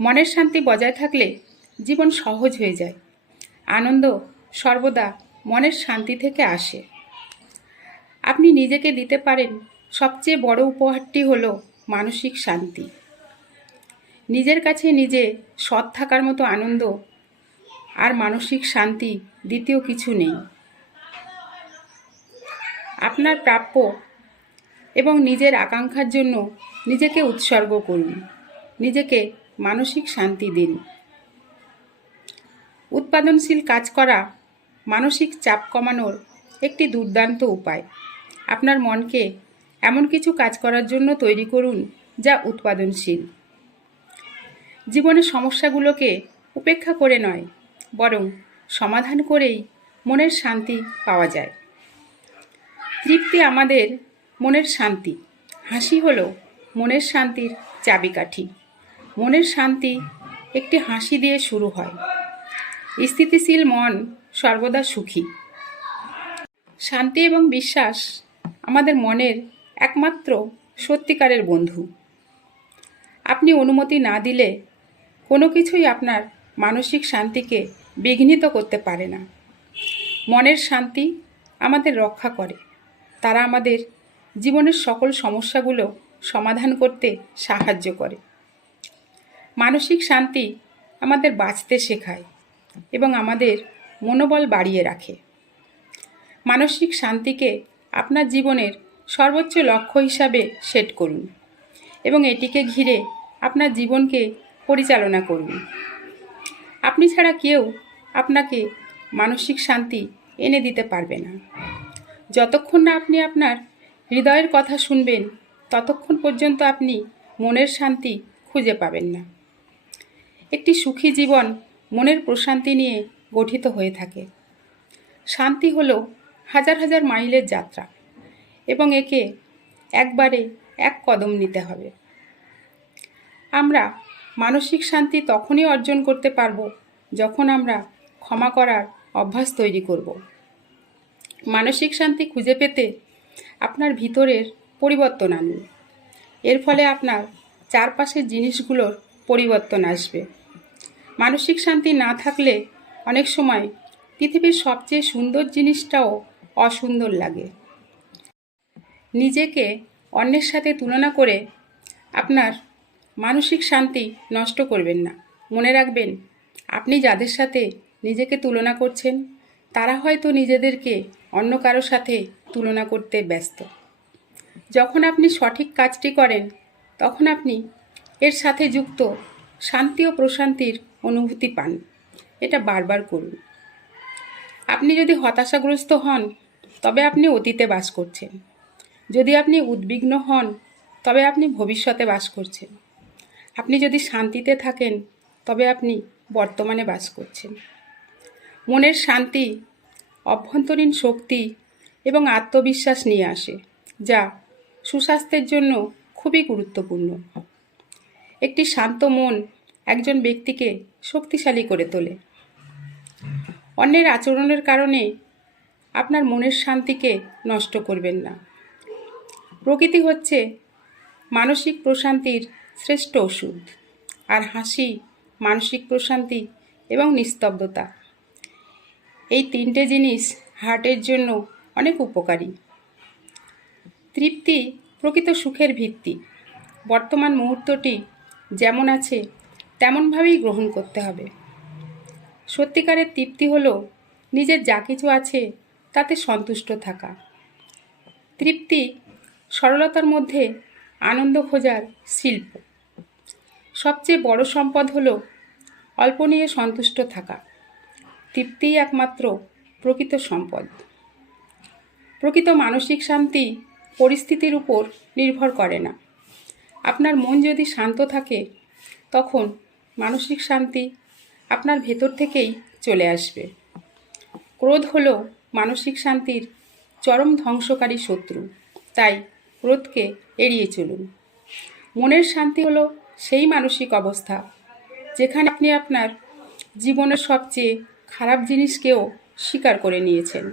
মনের শান্তি বজায় থাকলে জীবন সহজ হয়ে যায়। আনন্দ সর্বদা মনের শান্তি থেকে আসে। আপনি নিজেকে দিতে পারেন সবচেয়ে বড় উপহারটি হলো মানসিক শান্তি। নিজের কাছে নিজে সৎ থাকার মতো আনন্দ আর মানসিক শান্তি দ্বিতীয় কিছু নেই। আপনার প্রাপ্য এবং নিজের আকাঙ্ক্ষার জন্য নিজেকে উৎসর্গ করুন। নিজেকে মানসিক শান্তি দিন। উৎপাদনশীল কাজ করা মানসিক চাপ কমানোর একটি দুর্দান্ত উপায়। আপনার মনকে এমন কিছু কাজ করার জন্য তৈরি করুন যা উৎপাদনশীল। জীবনের সমস্যাগুলোকে উপেক্ষা করে নয়, বরং সমাধান করেই মনের শান্তি পাওয়া যায়। তৃপ্তি আমাদের মনের শান্তি। হাসি হলো মনের শান্তির চাবিকাঠি। মনের শান্তি একটি হাসি দিয়ে শুরু হয়। স্থিতিশীল মন সর্বদা সুখী। শান্তি এবং বিশ্বাস আমাদের মনের একমাত্র সত্যিকারের বন্ধু। আপনি অনুমতি না দিলে কোনো কিছুই আপনার মানসিক শান্তিকে বিঘ্নিত করতে পারে না। মনের শান্তি আমাদের রক্ষা করে। তারা আমাদের জীবনের সকল সমস্যাগুলো সমাধান করতে সাহায্য করে। মানসিক শান্তি আমাদের বাঁচতে শেখায় এবং আমাদের মনোবল বাড়িয়ে রাখে। মানসিক শান্তিকে আপনার জীবনের সর্বোচ্চ লক্ষ্য হিসাবে সেট করুন এবং এটিকে ঘিরে আপনার জীবনকে পরিচালনা করুন। আপনি ছাড়া কেউ আপনাকে মানসিক শান্তি এনে দিতে পারবে না। যতক্ষণ না আপনি আপনার হৃদয়ের কথা শুনবেন, ততক্ষণ পর্যন্ত আপনি মনের শান্তি খুঁজে পাবেন না। একটি সুখী জীবন মনের প্রশান্তি নিয়ে গঠিত হয়ে থাকে। শান্তি হলো হাজার হাজার মাইলের যাত্রা এবং একে একবারে এক কদম নিতে হবে। আমরা মানসিক শান্তি তখনই অর্জন করতে পারব যখন আমরা ক্ষমা করার অভ্যাস তৈরি করব। মানসিক শান্তি খুঁজে পেতে আপনার ভিতরের পরিবর্তন আনুন। এর ফলে আপনার চারপাশের জিনিসগুলোর পরিবর্তন আসবে। মানসিক শান্তি না থাকলে অনেক সময় পৃথিবীর সবচেয়ে সুন্দর জিনিসটাও অসুন্দর লাগে। নিজেকে অন্যের সাথে তুলনা করে আপনার মানসিক শান্তি নষ্ট করবেন না। মনে রাখবেন, আপনি যাদের সাথে নিজেকে তুলনা করছেন তারা হয়তো নিজেদেরকে অন্য কারো সাথে তুলনা করতে ব্যস্ত। যখন আপনি সঠিক কাজটি করেন তখন আপনি এর সাথে যুক্ত শান্তি ও প্রশান্তির অনুভূতি পান। এটা বারবার করুন। আপনি যদি হতাশাগ্রস্ত হন তবে আপনি অতীতে বাস করছেন। যদি আপনি উদ্বিগ্ন হন তবে আপনি ভবিষ্যতে বাস করছেন। আপনি যদি শান্তিতে থাকেন তবে আপনি বর্তমানে বাস করছেন। মনের শান্তি অভ্যন্তরীণ শক্তি এবং আত্মবিশ্বাস নিয়ে আসে, যা সুস্বাস্থ্যের জন্য খুবই গুরুত্বপূর্ণ। একটি শান্ত মন একজন ব্যক্তিকে শক্তিশালী করে তোলে। অন্যের আচরণের কারণে আপনার মনের শান্তিকে নষ্ট করবেন না। প্রকৃতি হচ্ছে মানসিক প্রশান্তির শ্রেষ্ঠ ওষুধ, আর হাসি, মানসিক প্রশান্তি এবং নিস্তব্ধতা, এই তিনটে জিনিস হার্টের জন্য অনেক উপকারী। তৃপ্তি প্রকৃত সুখের ভিত্তি। বর্তমান মুহূর্তটি যেমন আছে তেমনভাবেই গ্রহণ করতে হবে। সত্যিকারের তৃপ্তি হলো নিজের যা কিছু আছে তাতে সন্তুষ্ট থাকা। তৃপ্তি সরলতার মধ্যে আনন্দ খোঁজার শিল্প। সবচেয়ে বড় সম্পদ হলো অল্প নিয়ে সন্তুষ্ট থাকা। তৃপ্তিই একমাত্র প্রকৃত সম্পদ। প্রকৃত মানসিক শান্তি পরিস্থিতির উপর নির্ভর করে না। আপনার মন যদি শান্ত থাকে তখন মানসিক শান্তি আপনার ভেতর থেকেই চলে আসবে। ক্রোধ হলো মানসিক শান্তির চরম ধ্বংসকারী শত্রু, তাই ক্রোধকে এড়িয়ে চলুন। মনের শান্তি হলো সেই মানসিক অবস্থা যেখানে আপনি আপনার জীবনের সবচেয়ে খারাপ জিনিসকেও স্বীকার করে নিয়েছেন।